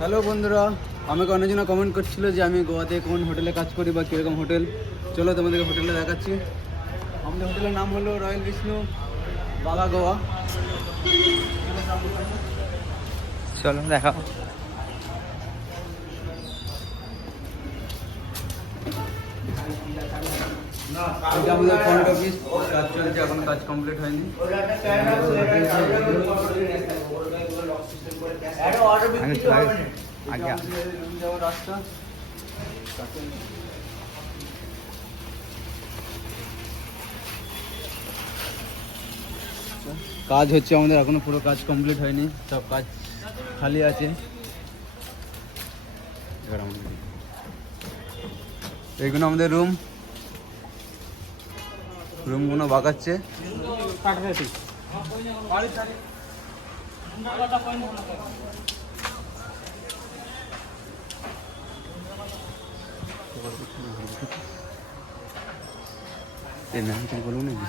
হ্যালো বন্ধুরা, আমাকে অনেকজন কমেন্ট করছিল যে আমি গোয়াতে কোন হোটেলে কাজ করি বা কীরকম হোটেল। চলো তোমাদেরকে হোটেলে দেখাচ্ছি। আমাদের হোটেলের নাম হলো রয়্যাল বিষ্ণু বাগা গোয়া। চলো দেখা। এটা আমাদের ফ্রন্ট অফিস, কাজ চলছে, এখন কাজ কমপ্লিট হয়নি। যাওয়ার রাস্তা কাজ হচ্ছে আমাদের, এখনো পুরো কাজ কমপ্লিট হয়নি, সব কাজ খালি আছে। এইগুলো আমাদের রুমগুলো বাগাচ্ছে। বলুন নাকি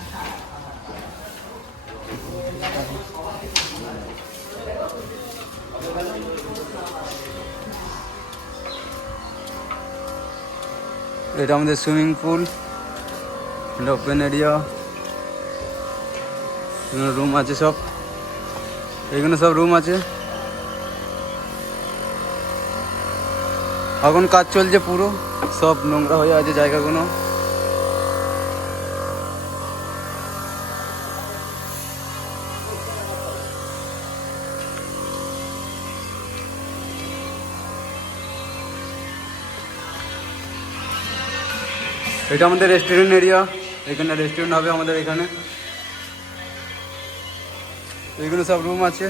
এটা আমাদের সুইমিং পুল, এটা ওপেন এরিয়া, রুম আছে সব, এইখানে সব রুম আছে। এখন কাজ চলছে, পুরো সব নোংরা হয়ে আছে জায়গাগুলো। এটা আমাদের রেস্টুরেন্ট এরিয়া, এখানে রেস্টুরেন্ট হবে আমাদের এখানে। এইগুলো সব রুম আছে।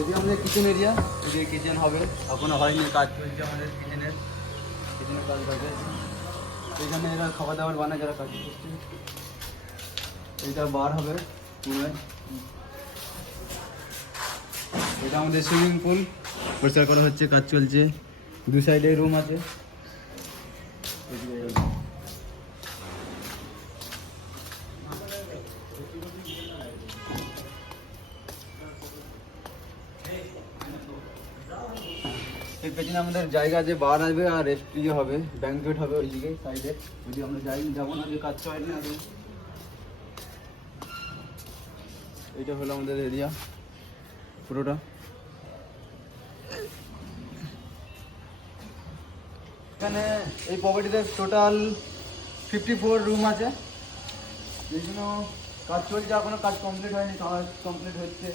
এটি আমাদের কিচেন এরিয়া, এটি কিচেন হবে, এখনো হয়নি, কাজ চলছে আমাদের কিচেনের কাজ বাজে। এখানে এরা খাবার দাবার বানায় যারা কাজ করছে। এটা বার হবে মনে হয়। এটা আমাদের সুইমিং পুল, পরিষ্কার করা হচ্ছে, কাজ চলছে। দু সাইডে রুম আছে। এর পেছনে আমাদের জায়গা আছে, বার আসবে আর রেস্ট হবে, ব্যাঙ্কুয়েট হবে ওইদিকে সাইডে। যদি আমরা যাবো না, যে কাজ হয়নি আর। এইটা হলো আমাদের এরিয়া পুরোটা। এখানে এই প্রপার্টিতে টোটাল 54 রুম আছে, যেগুলো কাজ চলছে, এখনো কাজ কমপ্লিট হয়নি, কাজ কমপ্লিট হচ্ছে।